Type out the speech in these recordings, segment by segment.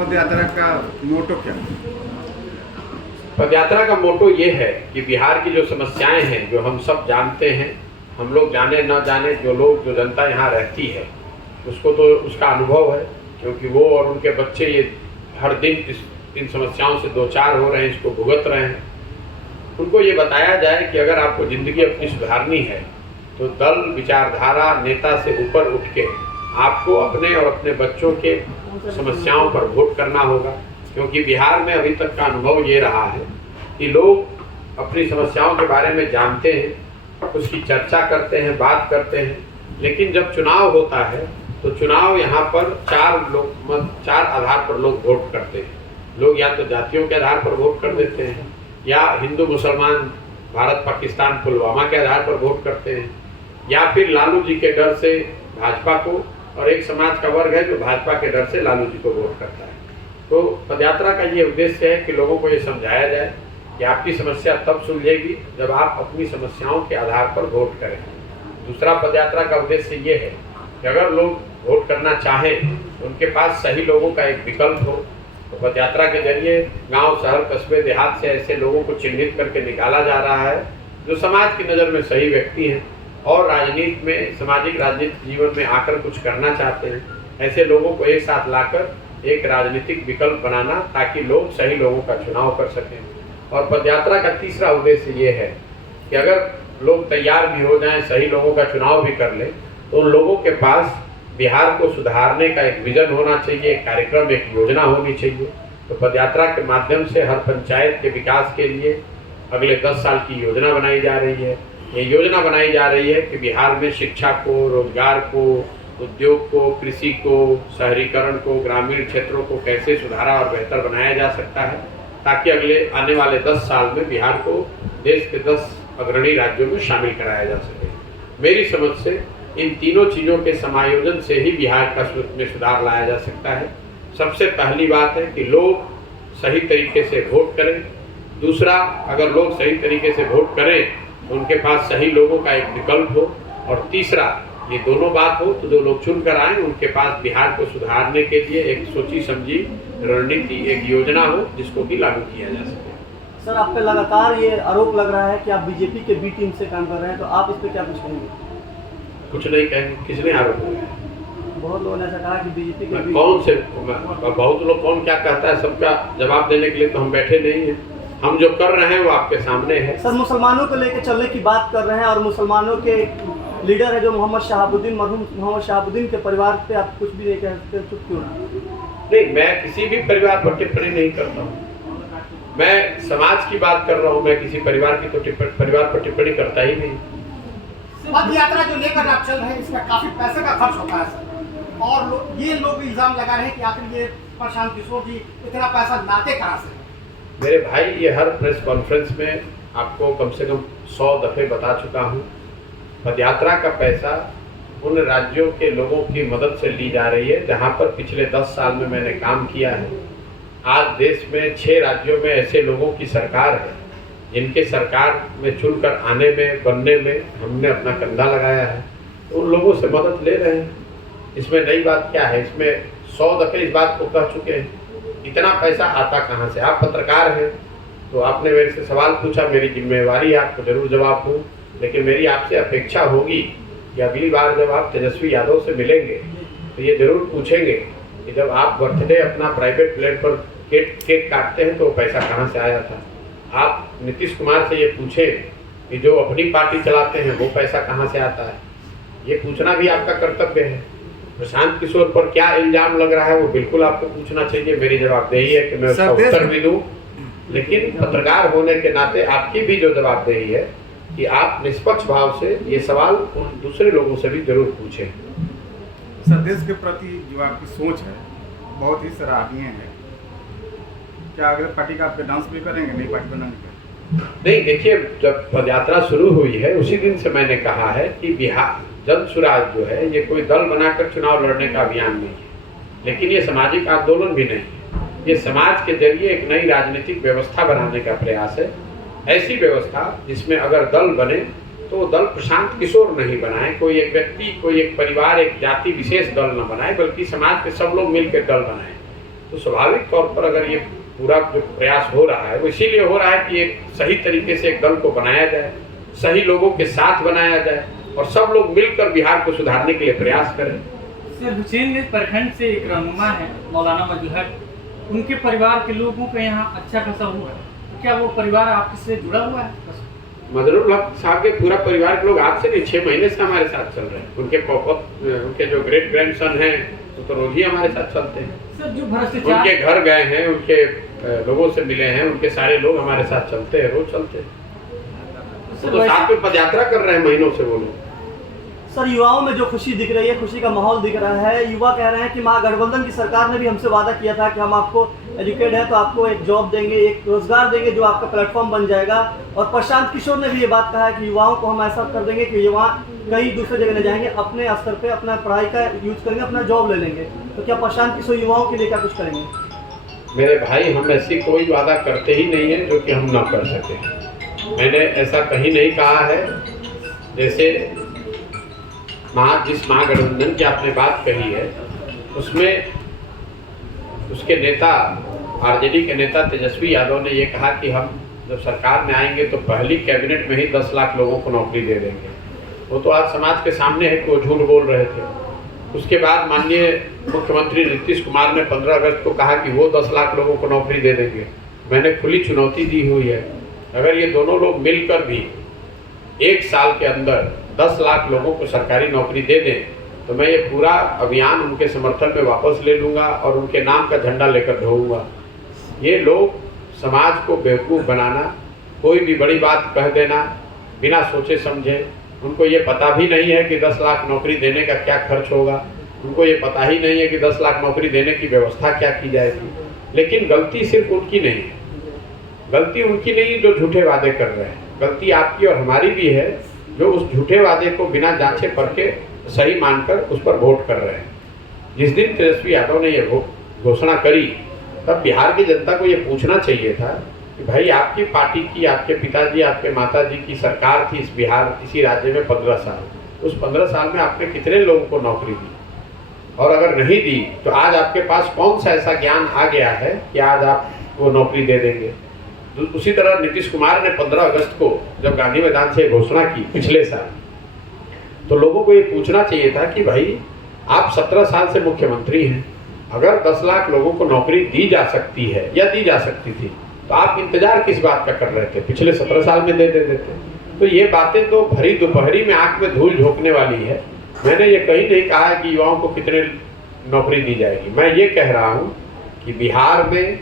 पद यात्रा का मोटो क्या है? पदयात्रा का मोटो ये है कि बिहार की जो समस्याएं हैं, जो हम सब जानते हैं, हम लोग जाने न जाने, जो जनता यहाँ रहती है उसको तो उसका अनुभव है, क्योंकि वो और उनके बच्चे ये हर दिन इन समस्याओं से दो चार हो रहे हैं, इसको भुगत रहे हैं। उनको ये बताया जाए कि अगर आपको ज़िंदगी अपनी सुधारनी है तो दल, विचारधारा, नेता से ऊपर उठ के आपको अपने और अपने बच्चों के समस्याओं पर वोट करना होगा। क्योंकि बिहार में अभी तक का अनुभव ये रहा है कि लोग अपनी समस्याओं के बारे में जानते हैं, उसकी चर्चा करते हैं, बात करते हैं, लेकिन जब चुनाव होता है तो चुनाव यहाँ पर चार आधार पर लोग वोट करते हैं। लोग या तो जातियों के आधार पर वोट कर देते हैं, या हिंदू मुसलमान, भारत पाकिस्तान, पुलवामा के आधार पर वोट करते हैं, या फिर लालू जी के डर से भाजपा को, और एक समाज का वर्ग है जो भाजपा के डर से लालू जी को वोट करता है। तो पदयात्रा का ये उद्देश्य है कि लोगों को ये समझाया जाए कि आपकी समस्या तब सुलझेगी जब आप अपनी समस्याओं के आधार पर वोट करें। दूसरा पदयात्रा का उद्देश्य ये है कि अगर लोग वोट करना चाहें तो उनके पास सही लोगों का एक विकल्प हो। तो पदयात्रा के जरिए गांव, शहर, कस्बे, देहात से ऐसे लोगों को चिन्हित करके निकाला जा रहा है जो समाज की नज़र में सही व्यक्ति हैं और राजनीति में, सामाजिक राजनीतिक जीवन में आकर कुछ करना चाहते हैं। ऐसे लोगों को एक साथ लाकर एक राजनीतिक विकल्प बनाना, ताकि लोग सही लोगों का चुनाव कर सकें। और पदयात्रा का तीसरा उद्देश्य ये है कि अगर लोग तैयार भी हो जाएं, सही लोगों का चुनाव भी कर लें, तो उन लोगों के पास बिहार को सुधारने का एक विजन होना चाहिए, एक कार्यक्रम, एक योजना होनी चाहिए। तो पदयात्रा के माध्यम से हर पंचायत के विकास के लिए अगले 10 साल की योजना बनाई जा रही है। ये योजना बनाई जा रही है कि बिहार में शिक्षा को, रोजगार को, उद्योग को, कृषि को, शहरीकरण को, ग्रामीण क्षेत्रों को कैसे सुधारा और बेहतर बनाया जा सकता है, ताकि अगले आने वाले 10 साल में बिहार को देश के 10 अग्रणी राज्यों में शामिल कराया जा सके। मेरी समझ से इन तीनों चीज़ों के समायोजन से ही बिहार का में सुधार लाया जा सकता है। सबसे पहली बात है कि लोग सही तरीके से वोट करें। दूसरा, अगर लोग सही तरीके से वोट करें तो उनके पास सही लोगों का एक विकल्प हो। और तीसरा, ये दोनों बात हो तो जो लोग चुन कर आए उनके पास बिहार को सुधारने के लिए एक सोची समझी रणनीति, एक योजना हो जिसको भी लागू किया जा सके। सर, आप पे लगातार ये आरोप लग रहा है कि आप बीजेपी के बी टीम से काम कर रहे हैं, तो आप इस पर क्या कुछ कहेंगे? कुछ नहीं कहेंगे। किसने आरोप लगाया? बहुत लोगों ने ऐसा कहा कि बीजेपी के कौन से बहुत लोग कौन क्या कहता है, सबका जवाब देने के लिए तो हम बैठे नहीं हैं। हम जो कर रहे हैं वो आपके सामने है। सर, मुसलमानों को लेकर चलने की बात कर रहे हैं और मुसलमानों के लीडर है जो मोहम्मद शहाबुद्दीन, मरहूम मोहम्मद शहाबुद्दीन के परिवार पे आप कुछ भी नहीं कह सकते, चुप क्यों ना? नहीं, मैं किसी भी परिवार पर टिप्पणी नहीं करता हूँ। मैं समाज की बात कर रहा हूँ, मैं किसी परिवार की तो परिवार पर टिप्पणी करता ही नहीं। पद यात्रा जो लेकर आप चल रहे हैं, इसमें काफी पैसे का खर्च होता है सर, और ये लोग इल्जाम लगा रहे हैं कि आखिर ये प्रशांत किशोर जी इतना पैसा लाते कहाँ से? मेरे भाई, ये हर प्रेस कॉन्फ्रेंस में आपको कम से कम 100 दफ़े बता चुका हूँ। पदयात्रा का पैसा उन राज्यों के लोगों की मदद से ली जा रही है जहाँ पर पिछले 10 साल में मैंने काम किया है। आज देश में 6 राज्यों में ऐसे लोगों की सरकार है जिनके सरकार में चुनकर आने में, बनने में हमने अपना कंधा लगाया है। तो उन लोगों से मदद ले रहे हैं। इसमें नई बात क्या है? इसमें 100 दफ़े इस बात को कह चुके हैं। इतना पैसा आता कहाँ से? आप पत्रकार हैं तो आपने मेरे से सवाल पूछा, मेरी जिम्मेवारी है आपको जरूर जवाब दूँ, लेकिन मेरी आपसे अपेक्षा होगी कि अगली बार जब आप तेजस्वी यादव से मिलेंगे तो ये जरूर पूछेंगे कि जब आप बर्थडे अपना प्राइवेट प्लेन पर केक काटते हैं तो वो पैसा कहाँ से आया था। आप नीतीश कुमार से ये पूछें कि जो अपनी पार्टी चलाते हैं वो पैसा कहाँ से आता है। ये पूछना भी आपका कर्तव्य है। प्रशांत किशोर पर क्या इल्जाम लग रहा है वो बिल्कुल आपको पूछना चाहिए। मेरी जवाबदेही है कि मैं उसका उत्तर भी दूँ, लेकिन पत्रकार होने के नाते आपकी भी जो जवाबदेही है कि आप निष्पक्ष भाव से ये सवाल दूसरे लोगों से भी जरूर पूछें। सर, देश के प्रति जो आपकी सोच है बहुत ही सराहनीय है। क्या अगर पार्टी का आप डांस भी करेंगे नई पार्टी बनाने का? नहीं, देखिए, जब पदयात्रा शुरू हुई है उसी दिन से मैंने कहा है कि बिहार जन सुराज जो है ये कोई दल बनाकर चुनाव लड़ने का अभियान नहीं है, लेकिन ये सामाजिक आंदोलन भी नहीं है। ये समाज के जरिए एक नई राजनीतिक व्यवस्था बनाने का प्रयास है। ऐसी व्यवस्था जिसमें अगर दल बने तो वो दल प्रशांत किशोर नहीं बनाए, कोई एक व्यक्ति, कोई एक परिवार, एक जाति विशेष दल न बनाए, बल्कि समाज के सब लोग मिलकर दल बनाए। तो स्वाभाविक तौर पर अगर ये पूरा जो प्रयास हो रहा है वो इसीलिए हो रहा है कि एक सही तरीके से एक दल को बनाया जाए, सही लोगों के साथ बनाया जाए और सब लोग मिलकर बिहार को सुधारने के लिए प्रयास करें। सर, हुसैनगंज प्रखंड से एक रहनुमा है मौलाना मजहर, उनके परिवार के लोगों का यहाँ अच्छा खासा हुआ है, तो क्या वो परिवार आपसे जुड़ा हुआ है? मजरूल हक साहब के पूरा परिवार के लोग आज से नहीं 6 महीने से हमारे साथ चल रहे हैं। उनके जो ग्रेट ग्रैंडसन हैं वो तो रोज ही हमारे साथ चलते हैं। सर, जो भ्रष्टाचार, उनके घर गए हैं, उनके लोगों से मिले हैं, उनके सारे लोग हमारे साथ चलते हैं, रोज चलते हैं। तो साथ में पदयात्रा कर रहे हैं महीनों से वो लोग। सर, युवाओं में जो खुशी दिख रही है, खुशी का माहौल दिख रहा है। युवा कह रहे हैं कि महागठबंधन की सरकार ने भी हमसे वादा किया था कि हम आपको एजुकेट है तो आपको एक जॉब देंगे, एक रोजगार देंगे जो आपका प्लेटफॉर्म बन जाएगा। और प्रशांत किशोर ने भी ये बात कहा है कि युवाओं को हम ऐसा कर देंगे कि युवा कहीं दूसरे जगह नहीं जाएंगे, अपने स्तर पे अपना पढ़ाई का यूज करेंगे, अपना जॉब ले लेंगे। तो क्या प्रशांत किशोर युवाओं के लिए क्या कुछ करेंगे? मेरे भाई, हम ऐसी कोई वादा करते ही नहीं है जो कि हम ना कर सकें। मैंने ऐसा कहीं नहीं कहा है। जैसे जिस महागठबंधन की आपने बात कही है उसमें उसके नेता आरजेडी के नेता तेजस्वी यादव ने ये कहा कि हम जब सरकार में आएंगे तो पहली कैबिनेट में ही 10 लाख लोगों को नौकरी दे देंगे। वो तो आज समाज के सामने है कि वो झूठ बोल रहे थे। उसके बाद माननीय मुख्यमंत्री नीतीश कुमार ने 15 अगस्त को कहा कि वो 10 लाख लोगों को नौकरी दे देंगे। मैंने खुली चुनौती दी हुई है, अगर ये दोनों लोग मिलकर भी 1 साल के अंदर 10 लाख लोगों को सरकारी नौकरी दे दें तो मैं ये पूरा अभियान उनके समर्थन में वापस ले लूँगा और उनके नाम का झंडा लेकर ढोऊँगा। ये लोग समाज को बेवकूफ़ बनाना, कोई भी बड़ी बात कह देना बिना सोचे समझे, उनको ये पता भी नहीं है कि 10 लाख नौकरी देने का क्या खर्च होगा, उनको ये पता ही नहीं है कि 10 लाख नौकरी देने की व्यवस्था क्या की जाएगी। लेकिन गलती सिर्फ उनकी नहीं है, गलती उनकी नहीं जो झूठे वादे कर रहे हैं, गलती आपकी और हमारी भी है जो उस झूठे वादे को बिना जांचे परखे सही मानकर उस पर वोट कर रहे हैं। जिस दिन तेजस्वी यादव ने ये घोषणा करी तब बिहार की जनता को ये पूछना चाहिए था कि भाई आपकी पार्टी की, आपके पिताजी, आपके माताजी की सरकार थी इसी राज्य में 15 साल, उस 15 साल में आपने कितने लोगों को नौकरी दी? और अगर नहीं दी तो आज आपके पास कौन सा ऐसा ज्ञान आ गया है कि आज आप वो नौकरी दे देंगे? उसी तरह नीतीश कुमार ने 15 अगस्त को जब गांधी मैदान से घोषणा की पिछले साल, तो लोगों को ये पूछना चाहिए था कि भाई आप 17 साल से मुख्यमंत्री हैं, अगर 10 लाख लोगों को नौकरी दी जा सकती है या दी जा सकती थी तो आप इंतजार किस बात का कर रहे थे? पिछले 17 साल में दे देते। तो ये बातें तो भरी दोपहरी में आंख में धूल झोंकने वाली है। मैंने ये कहीं नहीं कहा है कि युवाओं को कितने नौकरी दी जाएगी। मैं ये कह रहा हूँ कि बिहार में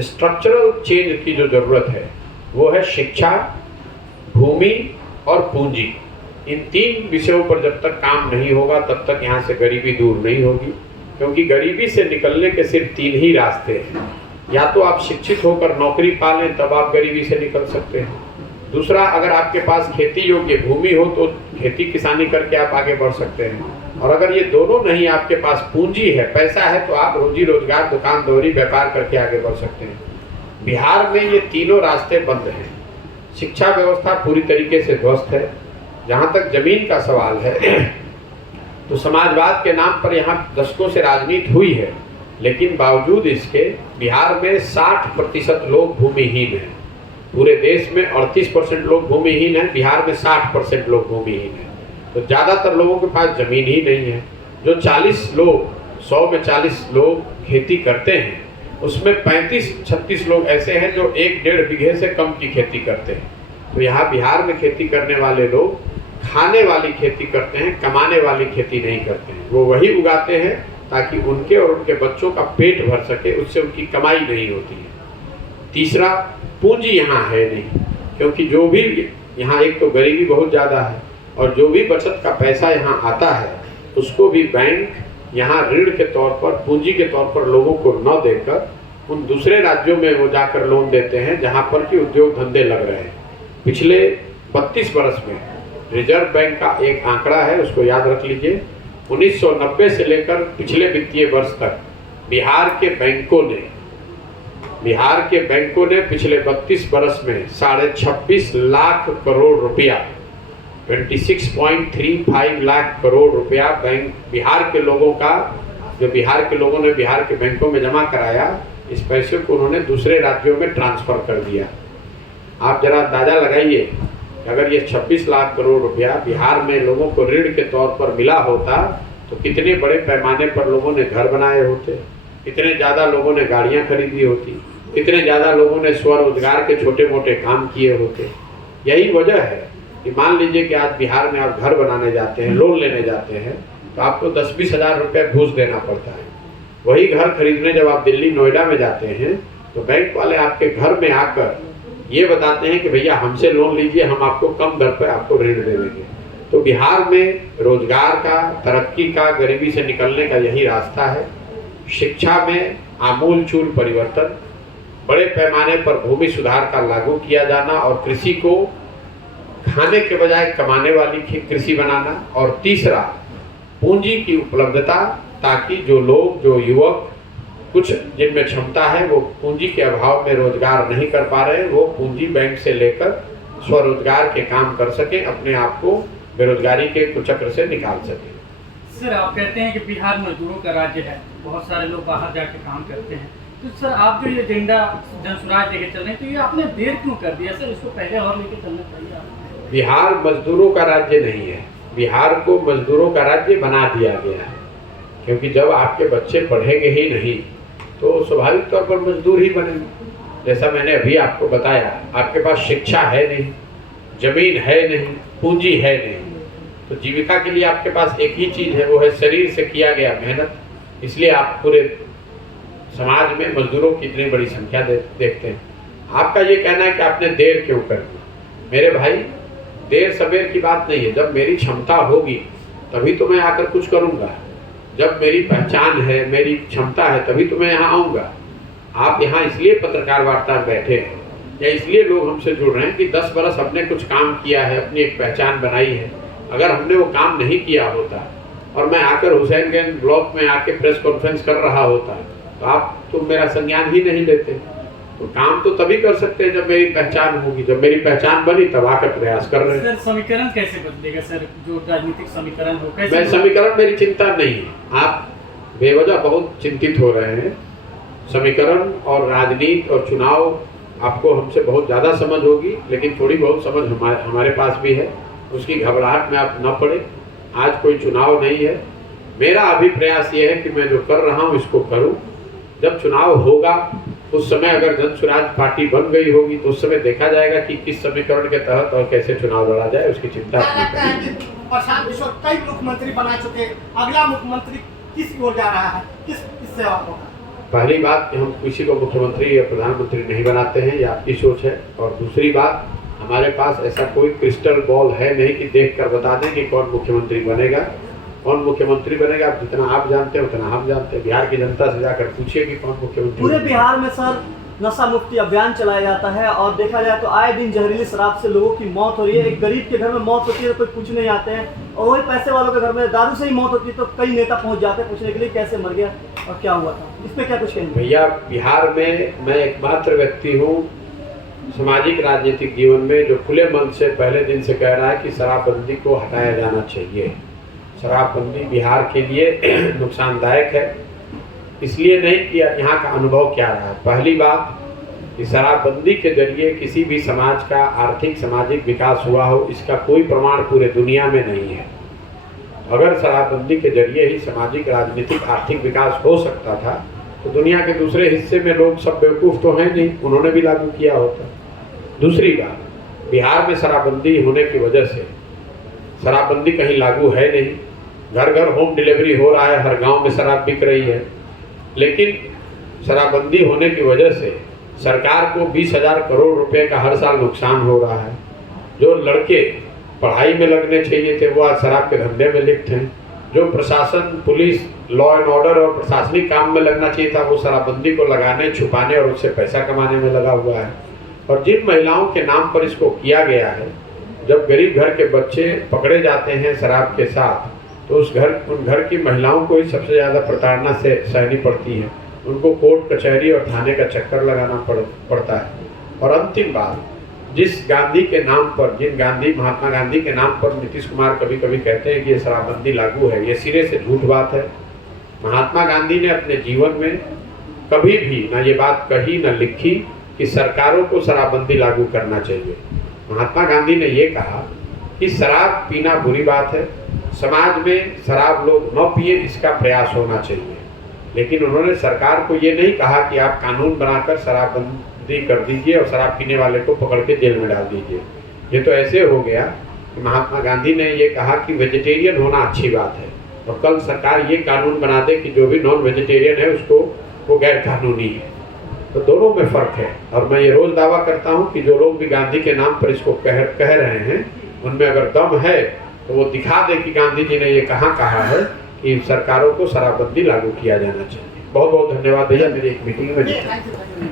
स्ट्रक्चरल चेंज की जो ज़रूरत है वो है शिक्षा, भूमि और पूंजी। इन 3 विषयों पर जब तक काम नहीं होगा तब तक यहाँ से गरीबी दूर नहीं होगी, क्योंकि गरीबी से निकलने के सिर्फ 3 ही रास्ते हैं। या तो आप शिक्षित होकर नौकरी पा लें तब आप गरीबी से निकल सकते हैं। दूसरा, अगर आपके पास खेती योग्य भूमि हो तो खेती किसानी करके आप आगे बढ़ सकते हैं। और अगर ये दोनों नहीं, आपके पास पूंजी है, पैसा है, तो आप रोजी रोजगार, दुकान दौरी, व्यापार करके आगे बढ़ सकते हैं। बिहार में ये तीनों रास्ते बंद हैं। शिक्षा व्यवस्था पूरी तरीके से ध्वस्त है। जहाँ तक जमीन का सवाल है तो समाजवाद के नाम पर यहाँ दशकों से राजनीति हुई है, लेकिन बावजूद इसके बिहार में 60% लोग भूमिहीन हैं। पूरे देश में 38% लोग भूमिहीन हैं, बिहार में 60% लोग भूमिहीन हैं। तो ज़्यादातर लोगों के पास ज़मीन ही नहीं है। जो 40 लोग, 100 में 40 लोग खेती करते हैं, उसमें 35-36 लोग ऐसे हैं जो 1-1.5 बीघे से कम की खेती करते हैं। तो यहाँ बिहार में खेती करने वाले लोग खाने वाली खेती करते हैं, कमाने वाली खेती नहीं करते हैं। वो वही उगाते हैं ताकि उनके और उनके बच्चों का पेट भर सके, उससे उनकी कमाई नहीं होती है। तीसरा, पूंजी यहाँ है नहीं, क्योंकि जो भी यहाँ, एक तो गरीबी बहुत ज़्यादा है और जो भी बचत का पैसा यहाँ आता है उसको भी बैंक यहाँ ऋण के तौर पर, पूंजी के तौर पर लोगों को न देकर उन दूसरे राज्यों में वो जाकर लोन देते हैं जहाँ पर कि उद्योग धंधे लग रहे हैं। पिछले 32 वर्ष में रिजर्व बैंक का एक आंकड़ा है, उसको याद रख लीजिए। 1990 से लेकर पिछले वित्तीय वर्ष तक बिहार के बैंकों ने पिछले 32 वर्ष में 26.5 लाख करोड़ रुपया, 26.35 लाख करोड़ रुपया बैंक बिहार के लोगों का जो बिहार के लोगों ने बिहार के बैंकों में जमा कराया, इस पैसे को उन्होंने दूसरे राज्यों में ट्रांसफ़र कर दिया। आप जरा अंदाज़ा लगाइए कि अगर ये 26 लाख करोड़ रुपया बिहार में लोगों को ऋण के तौर पर मिला होता तो कितने बड़े पैमाने पर लोगों ने घर बनाए होते, कितने ज़्यादा लोगों ने गाड़ियाँ खरीदी होती, कितने ज़्यादा लोगों ने स्वरोजगार के छोटे मोटे काम किए होते। यही वजह है कि मान लीजिए कि आज बिहार में आप घर बनाने जाते हैं, लोन लेने जाते हैं, तो आपको 10-20 हज़ार रुपये घूस देना पड़ता है। वही घर खरीदने जब आप दिल्ली नोएडा में जाते हैं तो बैंक वाले आपके घर में आकर ये बताते हैं कि भैया हमसे लोन लीजिए, हम आपको कम दर पर आपको ऋण दे देंगे। तो बिहार में रोजगार का, तरक्की का, गरीबी से निकलने का यही रास्ता है। शिक्षा में आमूलचूल परिवर्तन, बड़े पैमाने पर भूमि सुधार का लागू किया जाना और कृषि को खाने के बजाय कमाने वाली कृषि बनाना, और तीसरा पूंजी की उपलब्धता, ताकि जो लोग, जो युवक कुछ जिनमें क्षमता है वो पूंजी के अभाव में रोजगार नहीं कर पा रहे, वो पूंजी बैंक से लेकर स्वरोजगार के काम कर सकें, अपने आप को बेरोजगारी के कुचक्र से निकाल सकें। सर, आप कहते हैं कि बिहार मजदूरों का राज्य है, बहुत सारे लोग बाहर जाके काम करते हैं, तो सर आप जो ये एजेंडा जनसुराज लेके चल रहे हैं, तो ये आपने देर क्यों कर दिया सर? इसको पहले और लेके चलना चाहिए आपने। बिहार मजदूरों का राज्य नहीं है, बिहार को मजदूरों का राज्य बना दिया गया है, क्योंकि जब आपके बच्चे पढ़ेंगे ही नहीं तो स्वाभाविक तौर पर मजदूर ही बनेंगे। जैसा मैंने अभी आपको बताया, आपके पास शिक्षा है नहीं, जमीन है नहीं, पूंजी है नहीं, तो जीविका के लिए आपके पास एक ही चीज़ है, वो है शरीर से किया गया मेहनत। इसलिए आप पूरे समाज में मजदूरों की इतनी बड़ी संख्या देखते हैं। आपका ये कहना है कि आपने देर क्यों कर दी, मेरे भाई देर सवेर की बात नहीं है। जब मेरी क्षमता होगी तभी तो मैं आकर कुछ करूँगा, जब मेरी पहचान है, मेरी क्षमता है, तभी तो मैं यहाँ आऊँगा। आप यहाँ इसलिए पत्रकार वार्ता में बैठे हैं या इसलिए लोग हमसे जुड़ रहे हैं कि 10 बरस हमने कुछ काम किया है, अपनी एक पहचान बनाई है। अगर हमने वो काम नहीं किया होता और मैं आकर हुसैनगंज ब्लॉक में आके प्रेस कॉन्फ्रेंस कर रहा होता तो आप तो मेरा संज्ञान ही नहीं लेते। तो काम तो तभी कर सकते हैं जब मेरी पहचान होगी, जब मेरी पहचान बनी तब आकर प्रयास कर रहे हैं। सर, समीकरण कैसे बदलेगा सर, जो राजनीतिक समीकरण हो कैसे? मैं समीकरण, मेरी चिंता नहीं है, आप बेवजह बहुत चिंतित हो रहे हैं। समीकरण और राजनीति और चुनाव आपको हमसे बहुत ज़्यादा समझ होगी, लेकिन थोड़ी बहुत समझ हमारे पास भी है, उसकी घबराहट में आप न पड़े। आज कोई चुनाव नहीं है, मेरा अभी प्रयास ये है कि मैं जो कर रहा हूँ इसको करूँ। जब चुनाव होगा उस समय अगर जनसुराज पार्टी बन गई होगी तो उस समय देखा जाएगा कि किस समीकरण के तहत और कैसे चुनाव लड़ा जाए, उसकी चिंता क्या लगता है कि प्रशांत किशोर कई मुख्यमंत्री बना चुके, अगला मुख्यमंत्री किस ओर जा रहा है, किससे होगा? पहली बात कि हम किसी को मुख्यमंत्री या प्रधानमंत्री नहीं बनाते हैं, ये आपकी सोच है। और दूसरी बात, हमारे पास ऐसा कोई क्रिस्टल बॉल है नहीं कि देख कर बता दें कि कौन मुख्यमंत्री बनेगा। कौन मुख्यमंत्री बनेगा जितना आप जानते हैं उतना हम जानते हैं। बिहार की जनता से जाकर पूछिए कि कौन मुख्यमंत्री। पूरे बिहार में सर नशा मुक्ति अभियान चलाया जाता है और देखा जाए तो आए दिन जहरीली शराब से लोगों की मौत हो रही है। एक गरीब के घर में मौत होती है तो कोई पूछने नहीं आते हैं, और वही पैसे वालों के घर में दारू से ही मौत होती है तो कई नेता पहुंच जाते हैं पूछने के लिए कैसे मर गया और क्या हुआ था। इसमें क्या कुछ कहेंगे? भैया, बिहार में मैं एकमात्र व्यक्ति हूँ सामाजिक राजनीतिक जीवन में जो खुले मन से पहले दिन से कह रहा है कि शराबबंदी को हटाया जाना चाहिए। शराबबंदी बिहार के लिए नुकसानदायक है, इसलिए नहीं कि यहाँ का अनुभव क्या रहा है। पहली बात कि शराबबंदी के जरिए किसी भी समाज का आर्थिक सामाजिक विकास हुआ हो, इसका कोई प्रमाण पूरे दुनिया में नहीं है। अगर शराबबंदी के जरिए ही सामाजिक राजनीतिक आर्थिक विकास हो सकता था तो दुनिया के दूसरे हिस्से में लोग सब बेवकूफ़ तो हैं नहीं, उन्होंने भी लागू किया होता। दूसरी बात, बिहार में शराबबंदी होने की वजह से शराबबंदी कहीं लागू है नहीं, घर घर होम डिलीवरी हो रहा है, हर गांव में शराब बिक रही है। लेकिन शराबबंदी होने की वजह से सरकार को 20,000 करोड़ रुपए का हर साल नुकसान हो रहा है। जो लड़के पढ़ाई में लगने चाहिए थे वो आज शराब के धंधे में लिप्त हैं। जो प्रशासन, पुलिस, लॉ एंड ऑर्डर और प्रशासनिक काम में लगना चाहिए था वो शराबबंदी को लगाने, छुपाने और उससे पैसा कमाने में लगा हुआ है। और जिन महिलाओं के नाम पर इसको किया गया है, जब गरीब घर के बच्चे पकड़े जाते हैं शराब के साथ तो उन घर की महिलाओं को ही सबसे ज़्यादा प्रताड़ना से सहनी पड़ती है। उनको कोर्ट कचहरी और थाने का चक्कर लगाना पड़ता है। और अंतिम बात, जिस गांधी के नाम पर, महात्मा गांधी के नाम पर नीतीश कुमार कभी कभी कहते हैं कि ये शराबबंदी लागू है, ये सिरे से झूठ बात है। महात्मा गांधी ने अपने जीवन में कभी भी ना ये बात कही न लिखी कि सरकारों को शराबबंदी लागू करना चाहिए। महात्मा गांधी ने ये कहा कि शराब पीना बुरी बात है, समाज में शराब लोग न पिए इसका प्रयास होना चाहिए। लेकिन उन्होंने सरकार को ये नहीं कहा कि आप कानून बनाकर शराबबंदी कर दीजिए और शराब पीने वाले को पकड़ के जेल में डाल दीजिए। ये तो ऐसे हो गया कि महात्मा गांधी ने ये कहा कि वेजिटेरियन होना अच्छी बात है और कल सरकार ये कानून बना दे कि जो भी नॉन वेजिटेरियन है उसको वो गैर कानूनी है। तो दोनों में फ़र्क है और मैं ये रोज़ दावा करता हूँ कि जो लोग भी गांधी के नाम पर इसको कह रहे हैं उनमें अगर दम है तो वो दिखा दे कि गांधी जी ने ये कहाँ कहा है कि सरकारों को शराबबंदी लागू किया जाना चाहिए। बहुत बहुत धन्यवाद भैया, मेरी एक मीटिंग में